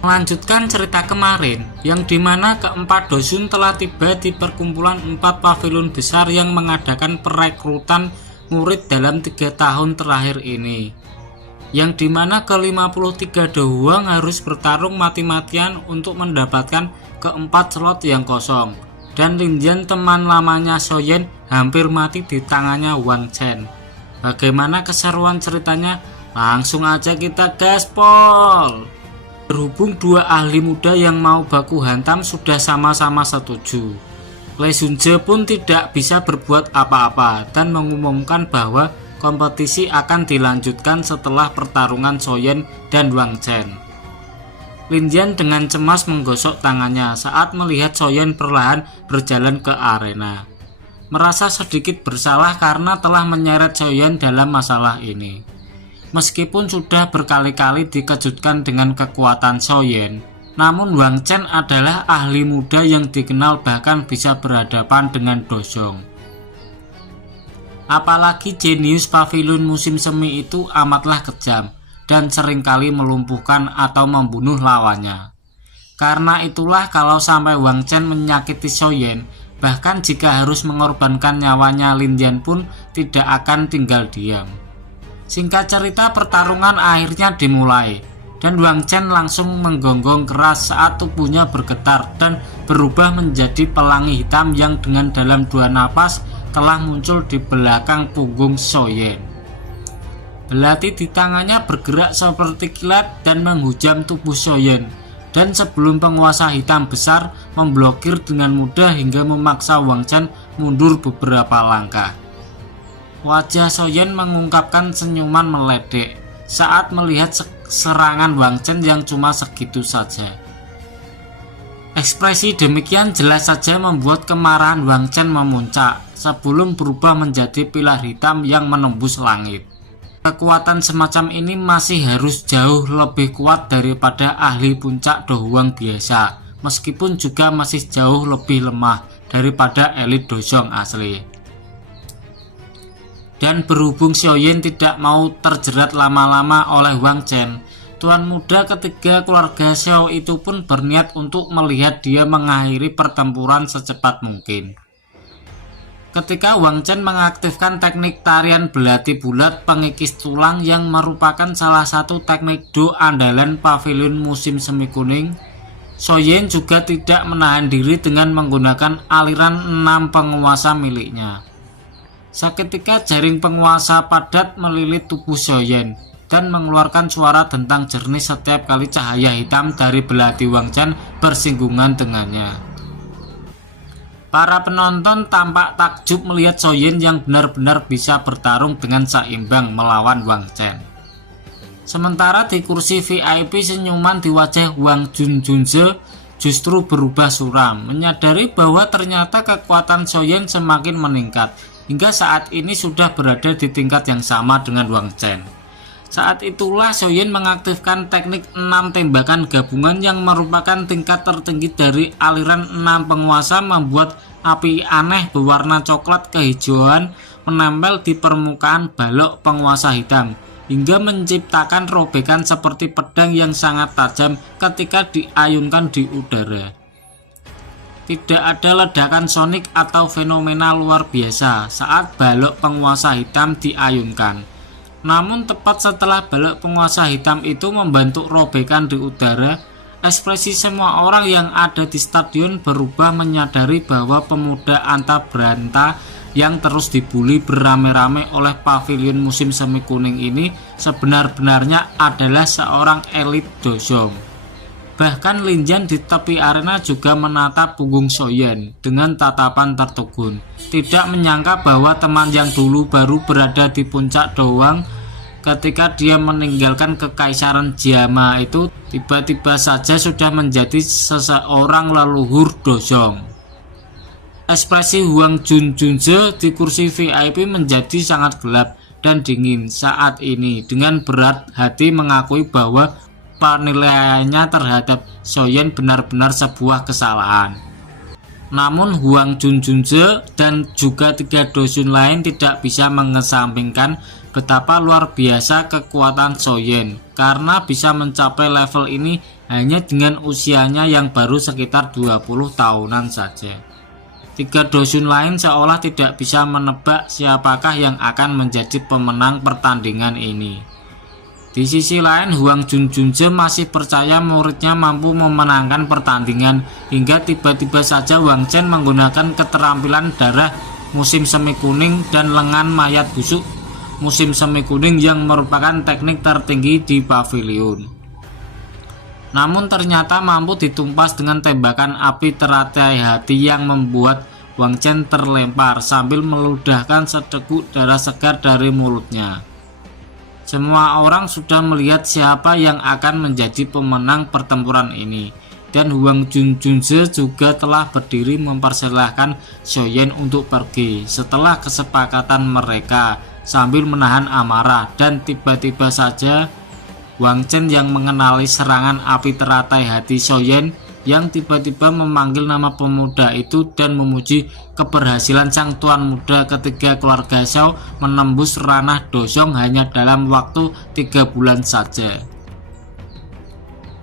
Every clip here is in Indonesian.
Melanjutkan cerita kemarin, yang dimana keempat dosun telah tiba di perkumpulan 4 pavilion besar yang mengadakan perekrutan murid dalam 3 tahun terakhir ini. Yang dimana ke-53 dohuang harus bertarung mati-matian untuk mendapatkan keempat slot yang kosong. Dan Lindian, teman lamanya Soyen, hampir mati di tangannya Wang Chen. Bagaimana keseruan ceritanya? Langsung aja kita gaspol! Berhubung dua ahli muda yang mau baku hantam sudah sama-sama setuju, Lee Sun-je pun tidak bisa berbuat apa-apa dan mengumumkan bahwa kompetisi akan dilanjutkan setelah pertarungan Soyen dan Wang Chen. Lindian dengan cemas menggosok tangannya saat melihat Soyen perlahan berjalan ke arena. Merasa sedikit bersalah karena telah menyeret Soyen dalam masalah ini. Meskipun sudah berkali-kali dikejutkan dengan kekuatan Soyen, namun Wang Chen adalah ahli muda yang dikenal bahkan bisa berhadapan dengan Dojong. Apalagi jenius pavilion musim semi itu amatlah kejam dan seringkali melumpuhkan atau membunuh lawannya. Karena itulah kalau sampai Wang Chen menyakiti Soyen, bahkan jika harus mengorbankan nyawanya, Lindian pun tidak akan tinggal diam. Singkat cerita, pertarungan akhirnya dimulai dan Wang Chen langsung menggonggong keras saat tubuhnya bergetar dan berubah menjadi pelangi hitam yang dengan dalam 2 napas telah muncul di belakang punggung Soyen. Belati di tangannya bergerak seperti kilat dan menghujam tubuh Soyen, dan sebelum penguasa hitam besar memblokir dengan mudah hingga memaksa Wang Chen mundur beberapa langkah. Wajah Soyen mengungkapkan senyuman meledek saat melihat serangan Wang Chen yang cuma segitu saja. Ekspresi demikian jelas saja membuat kemarahan Wang Chen memuncak sebelum berubah menjadi pilar hitam yang menembus langit. Kekuatan semacam ini masih harus jauh lebih kuat daripada ahli puncak dohuang biasa, meskipun juga masih jauh lebih lemah daripada elit Dojong asli. Dan berhubung Soyen tidak mau terjerat lama-lama oleh Wang Chen, tuan muda ketiga keluarga Xiao itu pun berniat untuk melihat dia mengakhiri pertempuran secepat mungkin. Ketika Wang Chen mengaktifkan teknik tarian belati bulat pengikis tulang yang merupakan salah satu teknik do andalan pavilion musim semi kuning, Soyen juga tidak menahan diri dengan menggunakan aliran 6 penguasa miliknya. Seketika jaring penguasa padat melilit tubuh Soyen dan mengeluarkan suara dentang jernih setiap kali cahaya hitam dari belati Wang Chen bersinggungan dengannya. Para penonton tampak takjub melihat Soyen yang benar-benar bisa bertarung dengan seimbang melawan Wang Chen. Sementara di kursi VIP, senyuman di wajah Wang Junjunze justru berubah suram, menyadari bahwa ternyata kekuatan Soyen semakin meningkat hingga saat ini sudah berada di tingkat yang sama dengan Wang Chen. Saat itulah Soyen mengaktifkan teknik 6 tembakan gabungan yang merupakan tingkat tertinggi dari aliran 6 penguasa, membuat api aneh berwarna coklat kehijauan menempel di permukaan balok penguasa hitam hingga menciptakan robekan seperti pedang yang sangat tajam ketika diayunkan di udara. Tidak ada ledakan sonik atau fenomena luar biasa saat balok penguasa hitam diayunkan. Namun tepat setelah balok penguasa hitam itu membentuk robekan di udara, ekspresi semua orang yang ada di stadion berubah, menyadari bahwa pemuda antabranta yang terus dibully beramai-ramai oleh pavilion musim semi kuning ini sebenar-benarnya adalah seorang elit Dojong. Bahkan Lindian di tepi arena juga menatap punggung Soyen dengan tatapan tertegun, tidak menyangka bahwa teman yang dulu baru berada di puncak doang ketika dia meninggalkan kekaisaran Jiama itu tiba-tiba saja sudah menjadi seseorang leluhur Dojong. Ekspresi Wang Junjunze di kursi VIP menjadi sangat gelap dan dingin saat ini, dengan berat hati mengakui bahwa penilaiannya terhadap Soyen benar-benar sebuah kesalahan. Namun Wang Junjunze dan juga 3 dosun lain tidak bisa mengesampingkan betapa luar biasa kekuatan Soyen karena bisa mencapai level ini hanya dengan usianya yang baru sekitar 20 tahunan saja. Tiga dosun lain seolah tidak bisa menebak siapakah yang akan menjadi pemenang pertandingan ini. Di sisi lain, Huang Junjunje masih percaya muridnya mampu memenangkan pertandingan hingga tiba-tiba saja Wang Chen menggunakan keterampilan darah musim semi kuning dan lengan mayat busuk musim semi kuning yang merupakan teknik tertinggi di pavilion. Namun ternyata mampu ditumpas dengan tembakan api teratai hati yang membuat Wang Chen terlempar sambil meludahkan seteguk darah segar dari mulutnya. Semua orang sudah melihat siapa yang akan menjadi pemenang pertempuran ini, dan Huang Junjunje juga telah berdiri mempersilahkan Soyen untuk pergi setelah kesepakatan mereka sambil menahan amarah. Dan tiba-tiba saja Wang Chen yang mengenali serangan api teratai hati Soyen yang tiba-tiba memanggil nama pemuda itu dan memuji keberhasilan sang tuan muda ketiga keluarga Zhao menembus ranah Dosong hanya dalam waktu 3 bulan saja.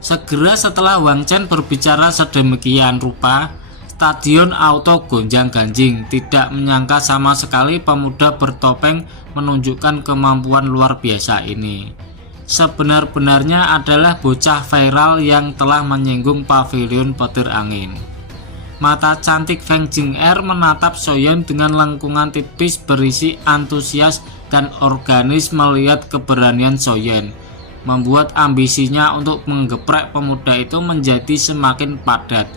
Segera setelah Wang Chen berbicara sedemikian rupa, stadion auto gonjang-ganjing, tidak menyangka sama sekali pemuda bertopeng menunjukkan kemampuan luar biasa ini. Sebenar-benarnya adalah bocah viral yang telah menyinggung pavilion petir angin. Mata cantik Feng Jing'er menatap Soyen dengan lengkungan tipis berisi antusias dan organis melihat keberanian Soyen, membuat ambisinya untuk menggeprek pemuda itu menjadi semakin padat.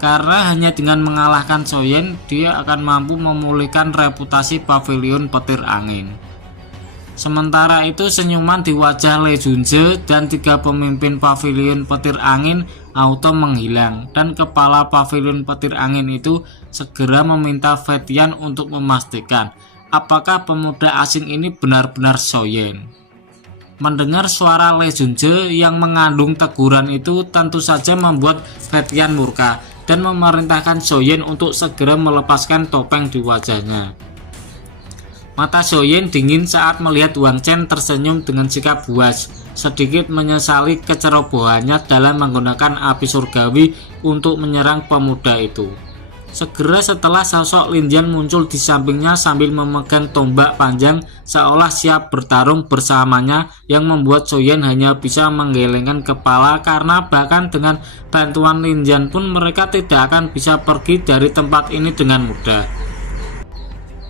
Karena hanya dengan mengalahkan Soyen, dia akan mampu memulihkan reputasi pavilion petir angin. Sementara itu senyuman di wajah Le Junje dan tiga pemimpin pavilion petir angin auto menghilang, dan kepala pavilion petir angin itu segera meminta Fetian untuk memastikan apakah pemuda asing ini benar-benar Soyen. Mendengar suara Le Junje yang mengandung teguran itu tentu saja membuat Fetian murka dan memerintahkan Soyen untuk segera melepaskan topeng di wajahnya. Mata Soyen dingin saat melihat Wang Chen tersenyum dengan sikap buas, sedikit menyesali kecerobohannya dalam menggunakan api surgawi untuk menyerang pemuda itu. Segera setelah sosok Lin Jian muncul di sampingnya sambil memegang tombak panjang seolah siap bertarung bersamanya, yang membuat Soyen hanya bisa menggelengkan kepala karena bahkan dengan bantuan Lin Jian pun mereka tidak akan bisa pergi dari tempat ini dengan mudah.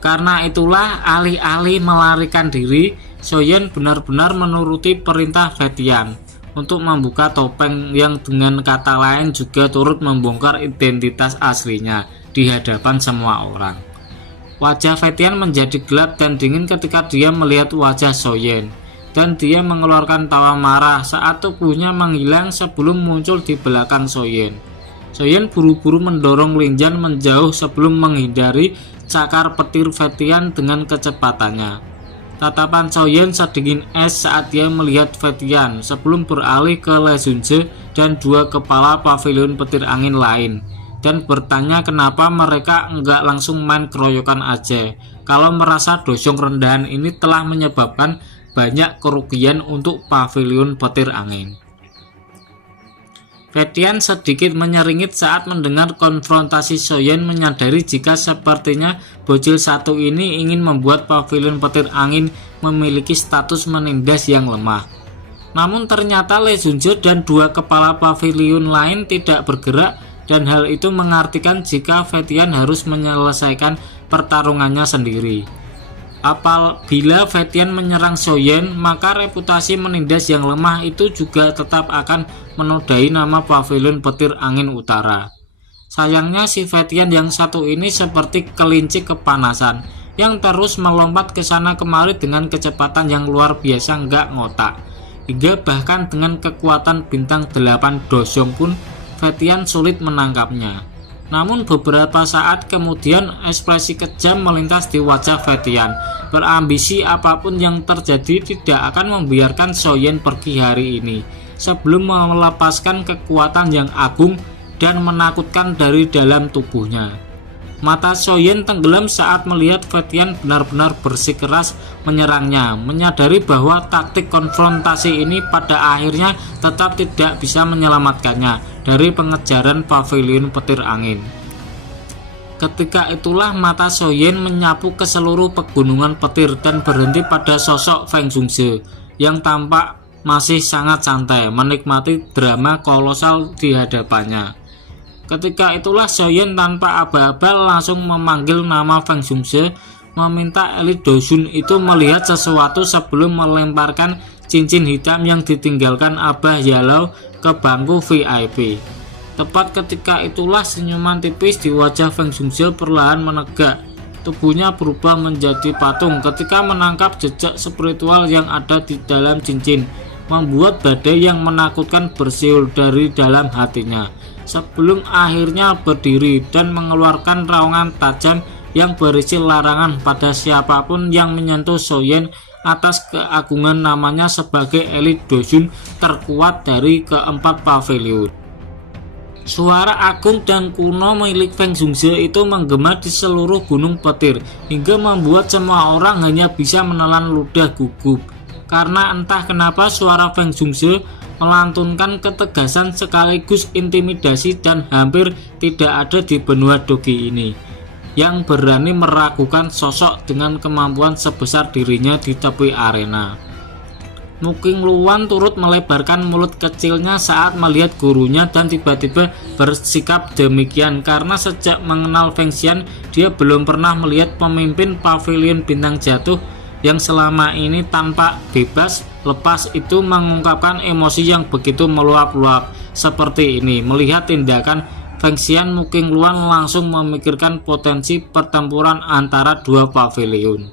Karena itulah alih-alih melarikan diri, Soyen benar-benar menuruti perintah Fetian untuk membuka topeng yang dengan kata lain juga turut membongkar identitas aslinya di hadapan semua orang. Wajah Fetian menjadi gelap dan dingin ketika dia melihat wajah Soyen, dan dia mengeluarkan tawa marah saat tubuhnya menghilang sebelum muncul di belakang Soyen. Soyen buru-buru mendorong Lin Jian menjauh sebelum menghindari cakar petir Fetian dengan kecepatannya. Tatapan Soyen sedingin es saat dia melihat Fetian sebelum beralih ke Le Junje dan dua kepala pavilion petir angin lain, dan bertanya kenapa mereka enggak langsung main keroyokan aja kalau merasa dosong rendahan ini telah menyebabkan banyak kerugian untuk pavilion petir angin. Fetian sedikit menyeringit saat mendengar konfrontasi Soyen, menyadari jika sepertinya bocil satu ini ingin membuat pavilion petir angin memiliki status menindas yang lemah. Namun ternyata Le Junje dan dua kepala pavilion lain tidak bergerak, dan hal itu mengartikan jika Fetian harus menyelesaikan pertarungannya sendiri. Apabila Fetian menyerang Soyen, maka reputasi menindas yang lemah itu juga tetap akan menodai nama pavilion petir angin utara. Sayangnya si Fetian yang satu ini seperti kelinci kepanasan yang terus melompat ke sana kemari dengan kecepatan yang luar biasa nggak ngotak, hingga bahkan dengan kekuatan bintang 8 Dosong pun Fetian sulit menangkapnya. Namun beberapa saat kemudian ekspresi kejam melintas di wajah Fetian. Berambisi apapun yang terjadi tidak akan membiarkan Soyen pergi hari ini sebelum melepaskan kekuatan yang agung dan menakutkan dari dalam tubuhnya. Mata Soyen tenggelam saat melihat Fetian benar-benar bersikeras menyerangnya, menyadari bahwa taktik konfrontasi ini pada akhirnya tetap tidak bisa menyelamatkannya dari pengejaran pavilion petir angin. Ketika itulah mata Soyen menyapu ke seluruh pegunungan petir dan berhenti pada sosok Feng Zhongze yang tampak masih sangat santai menikmati drama kolosal di hadapannya. Ketika itulah Soyen tanpa aba-aba langsung memanggil nama Feng Zhongze, meminta elit Dosun itu melihat sesuatu sebelum melemparkan cincin hitam yang ditinggalkan Abah Yalou ke bangku VIP. Tepat ketika itulah senyuman tipis di wajah Feng Zhongze perlahan menegak. Tubuhnya berubah menjadi patung ketika menangkap jejak spiritual yang ada di dalam cincin, membuat badai yang menakutkan bersiul dari dalam hatinya, sebelum akhirnya berdiri dan mengeluarkan raungan tajam yang berisi larangan pada siapapun yang menyentuh Soyen atas keagungan namanya sebagai elit Dosun terkuat dari keempat pavilion. Suara agung dan kuno milik Feng Zhongze itu menggema di seluruh gunung petir hingga membuat semua orang hanya bisa menelan ludah gugup. Karena entah kenapa suara Feng Zhongze melantunkan ketegasan sekaligus intimidasi dan hampir tidak ada di benua Dogi ini yang berani meragukan sosok dengan kemampuan sebesar dirinya di tepi arena. Muking Luan turut melebarkan mulut kecilnya saat melihat gurunya dan tiba-tiba bersikap demikian karena sejak mengenal Feng Xian dia belum pernah melihat pemimpin pavilion bintang jatuh yang selama ini tanpa bebas lepas itu mengungkapkan emosi yang begitu meluap-luap seperti ini. Melihat tindakan Feng Xian, Muking Luan langsung memikirkan potensi pertempuran antara dua pavilion,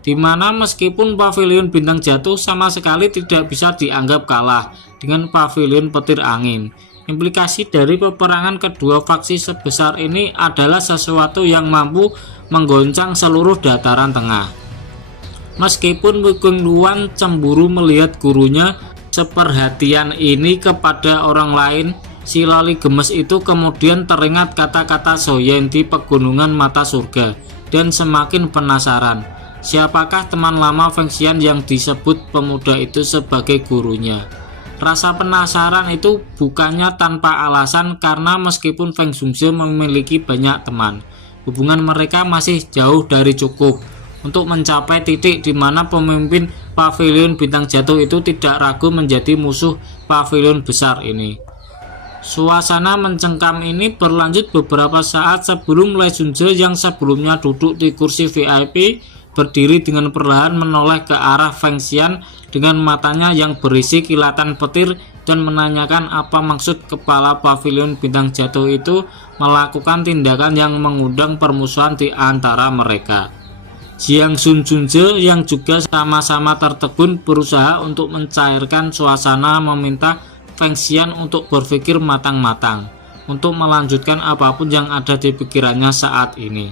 di mana meskipun pavilion bintang jatuh sama sekali tidak bisa dianggap kalah dengan pavilion petir angin. Implikasi dari peperangan kedua faksi sebesar ini adalah sesuatu yang mampu menggoncang seluruh dataran tengah. Meskipun Muking Luan cemburu melihat gurunya seperhatian ini kepada orang lain, si loli gemes itu kemudian teringat kata-kata Soyen di pegunungan mata surga dan semakin penasaran. Siapakah teman lama Feng Xian yang disebut pemuda itu sebagai gurunya? Rasa penasaran itu bukannya tanpa alasan karena meskipun Feng Zhongze memiliki banyak teman, hubungan mereka masih jauh dari cukup untuk mencapai titik di mana pemimpin pavilion bintang jatuh itu tidak ragu menjadi musuh pavilion besar ini. Suasana mencengkam ini berlanjut beberapa saat sebelum Lei Junze yang sebelumnya duduk di kursi VIP berdiri dengan perlahan menoleh ke arah Feng Xian dengan matanya yang berisi kilatan petir dan menanyakan apa maksud kepala pavilion bintang jatuh itu melakukan tindakan yang mengundang permusuhan di antara mereka. Jiang Sun Junze yang juga sama-sama tertegun berusaha untuk mencairkan suasana, meminta Feng Xian untuk berpikir matang-matang untuk melanjutkan apapun yang ada di pikirannya saat ini.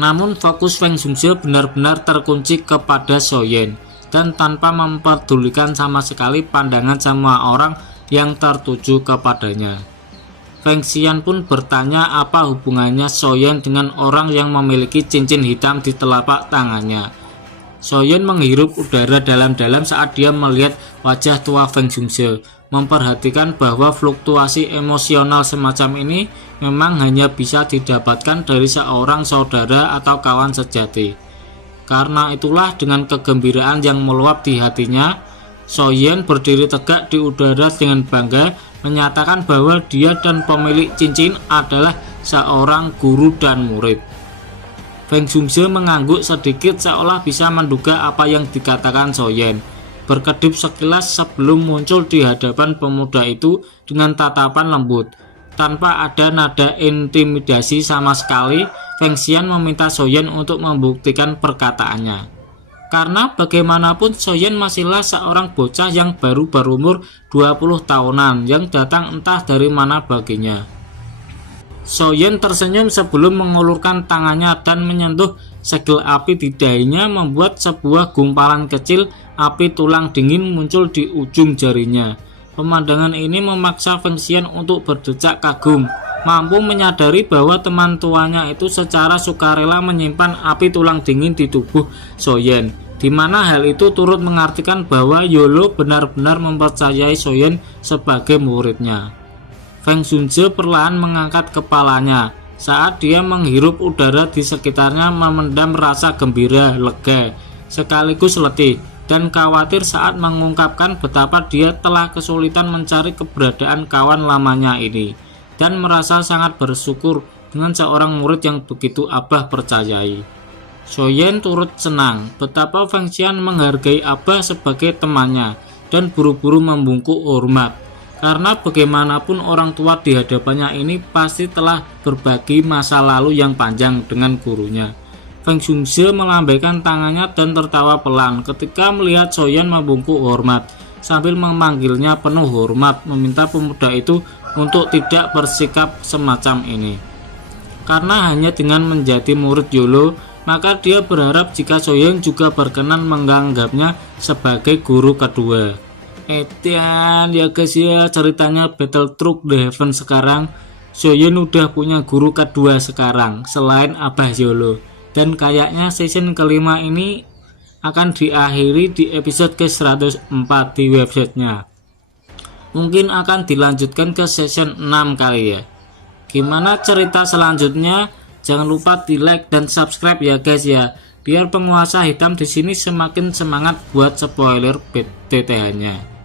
Namun fokus Feng Zhongze benar-benar terkunci kepada Soyen dan tanpa memperdulikan sama sekali pandangan semua orang yang tertuju kepadanya. Feng Xian pun bertanya apa hubungannya Soyen dengan orang yang memiliki cincin hitam di telapak tangannya. Soyen menghirup udara dalam-dalam saat dia melihat wajah tua Feng Zhongze, memperhatikan bahwa fluktuasi emosional semacam ini memang hanya bisa didapatkan dari seorang saudara atau kawan sejati. Karena itulah dengan kegembiraan yang meluap di hatinya, Soyen berdiri tegak di udara dengan bangga menyatakan bahwa dia dan pemilik cincin adalah seorang guru dan murid. Feng Zhongze mengangguk sedikit seolah bisa menduga apa yang dikatakan Soyen. Berkedip sekilas sebelum muncul di hadapan pemuda itu dengan tatapan lembut. Tanpa ada nada intimidasi sama sekali, Feng Xian meminta Soyen untuk membuktikan perkataannya. Karena bagaimanapun Soyen masihlah seorang bocah yang baru berumur 20 tahunan yang datang entah dari mana baginya. Soyen tersenyum sebelum mengulurkan tangannya dan menyentuh segel api di dahinya, membuat sebuah gumpalan kecil api tulang dingin muncul di ujung jarinya. Pemandangan ini memaksa Feng Xian untuk berdecak kagum, mampu menyadari bahwa teman tuanya itu secara sukarela menyimpan api tulang dingin di tubuh Soyen, di mana hal itu turut mengartikan bahwa Yolo benar-benar mempercayai Soyen sebagai muridnya. Feng Zunze perlahan mengangkat kepalanya saat dia menghirup udara di sekitarnya, memendam rasa gembira, lega, sekaligus letih dan khawatir saat mengungkapkan betapa dia telah kesulitan mencari keberadaan kawan lamanya ini, dan merasa sangat bersyukur dengan seorang murid yang begitu Abah percayai. Soyen turut senang betapa Feng Xian menghargai Abah sebagai temannya dan buru-buru membungkuk hormat, karena bagaimanapun orang tua di hadapannya ini pasti telah berbagi masa lalu yang panjang dengan gurunya. Feng Zunze melambaikan tangannya dan tertawa pelan ketika melihat Soyen membungkuk hormat sambil memanggilnya penuh hormat, meminta pemuda itu untuk tidak bersikap semacam ini. Karena hanya dengan menjadi murid Yolo, maka dia berharap jika Soyen juga berkenan menganggapnya sebagai guru kedua. Edian ya guys ya, ceritanya Battle Truck The Heaven sekarang. Soyen udah punya guru kedua sekarang selain Abah Yolo, dan kayaknya season kelima ini akan diakhiri di episode ke-104 di websitenya. Mungkin akan dilanjutkan ke season 6 kali ya. Gimana cerita selanjutnya? Jangan lupa di like dan subscribe ya guys ya, biar penguasa hitam di sini semakin semangat buat spoiler BTTH-nya.